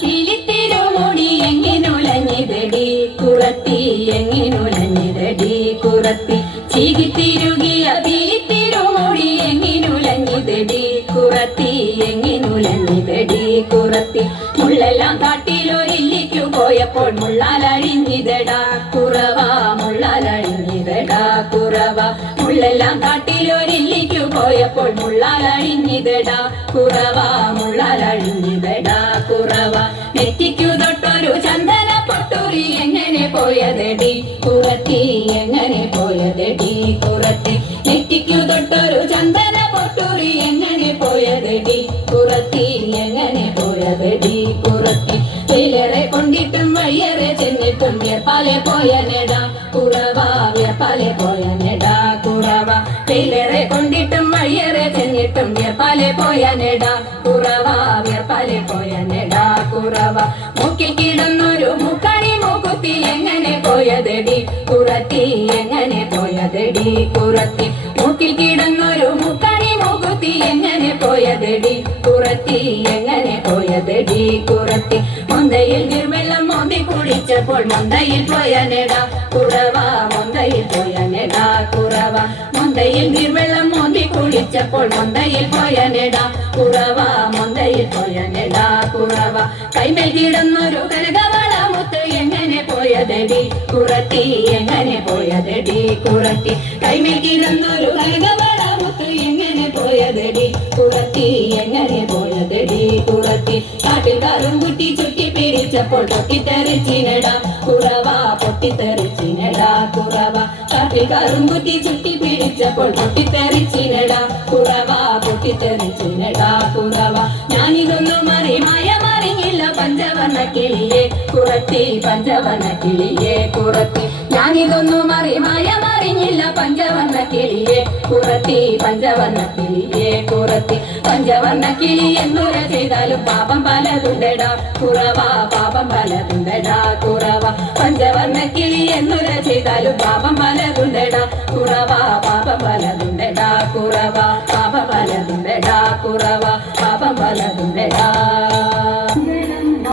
പീലിത്തിരുമുടി എങ്ങിനുലഞ്ഞിതടി കുറത്തി എങ്ങിനുലഞ്ഞിതടി കുറത്തി ചീകിത്തിരുകിയ പീലിത്തിരുമുടി എങ്ങിനുലഞ്ഞിതടി കുറത്തി എങ്ങിനുലഞ്ഞിതടി കുറത്തി മുള്ളെല്ലാം കാട്ടിലൊരില്ലിക്കു പോയപ്പോൾ മുള്ളാലഴിഞ്ഞിതടാ കുറവ മുള്ളാലഴിഞ്ഞിതടാ കുറവ മുള്ളെല്ലാം കാട്ടിലൊരില്ലിക്കു പോയപ്പോൾ മുള്ളാലഴിഞ്ഞിതടാ കുറവ മുള്ളാലഴിഞ്ഞിതടാ കുറവ നെറ്റിക്കു തൊട്ടൊരു ചന്ദന പൊട്ടുറി എങ്ങനെ പോയതടി കുറത്തി എങ്ങനെ പോയതടി കുറത്തി നെറ്റിക്കു തൊട്ടൊരു ചന്ദന പൊട്ടുറി എങ്ങനെ പോയതടി കുറത്തി എങ്ങനെ പോയതടി കുറത്തി വെയിലേറെ കൊണ്ടിട്ടും വഴിയേറെ ചെന്നിട്ടും വിയർപ്പാലെ പോയനെടാ കുറവ വിയർപ്പാലെ പോയനെടാ കുറവ വെയിലേറെ കൊണ്ടിട്ടും വഴിയേറെ ചെന്നിട്ടും വിയർപ്പാലെ പോയനെടാ കുറവ വിയർപ്പാലെ പോയനെടാ കുറവ മൂക്കിൽ കിടന്നൊരു മുക്കണി മൂക്കുത്തി എങ്ങനെ പോയതടി കുറത്തി എങ്ങനെ പോയതടി കുറത്തി മൂക്കിൽ കിടന്നൊരു മുക്കണി മൂക്കുത്തി എങ്ങനെ പോയതടി കുറത്തി എങ്ങനെ പോയതടി കുറത്തി മൊന്തയിൽ നിർവെള്ളം മോന്തി കുടിച്ചപ്പോൾ മൊന്തയിൽ പോയനെടാ കുറവ മൊന്തയിൽ പോയനെടാ കുറവ മൊന്തയിൽ നിർവെള്ളം മോന്തി കുടിച്ചപ്പോൾ മൊന്തയിൽ പോയനെടാ കുറവ മൊന്തയിൽ പോയനെടാ കുറവ കൈമേൽ കിടന്നൊരു കനകവള മുത്ത് എങ്ങനെ പോയതടി കുറത്തി എങ്ങനെ പോയതടി കുറത്തി കൈമേൽ കിടന്നൊരു കനകവള മുത്ത് എങ്ങനെ പോയതടി കുറത്തി എങ്ങനെ പോയതടി കുറത്തി കാട്ടിൽ കറുംകുട്ടി ചുറ്റി പിടിച്ചപ്പോൾ പൊട്ടിത്തെറിച്ചിനടാ കുറവ പൊട്ടിത്തെറിച്ചിനടാ കുറവ കാട്ടിൽ കറുംകുട്ടി ചുറ്റി പിടിച്ചപ്പോൾ പൊട്ടിത്തെറിച്ചിനടാ കുറവ പൊട്ടിത്തെറിച്ചിനടാ കുറവ ഞാനിതൊന്നും മറിഞ്ഞില്ല പഞ്ചവർണ്ണ കിളിയെ കുറത്തി പഞ്ചവർണ്ണ കിളിയെ കുറത്തി ഞാനിതൊന്നും മറിഞ്ഞില്ല പഞ്ചവർണ്ണ കിളിയെ കുറത്തി പഞ്ചവർണ്ണ കിളിയെ കുറത്തി പഞ്ചവർണ്ണ കിളി എന്നുര ചെയ്താലും പാപം പലതുണ്ടടാ കുറവ പാപം പലതുണ്ടടാ കുറവ പഞ്ചവർണ്ണ കിളി എന്നുര ചെയ്താലും പാപം പലതുണ്ടടാ കുറവ പാപം പലതുണ്ടടാ കുറവ പാപം പലതുണ്ടടാ കുറവ പാപം പലതുണ്ടടാ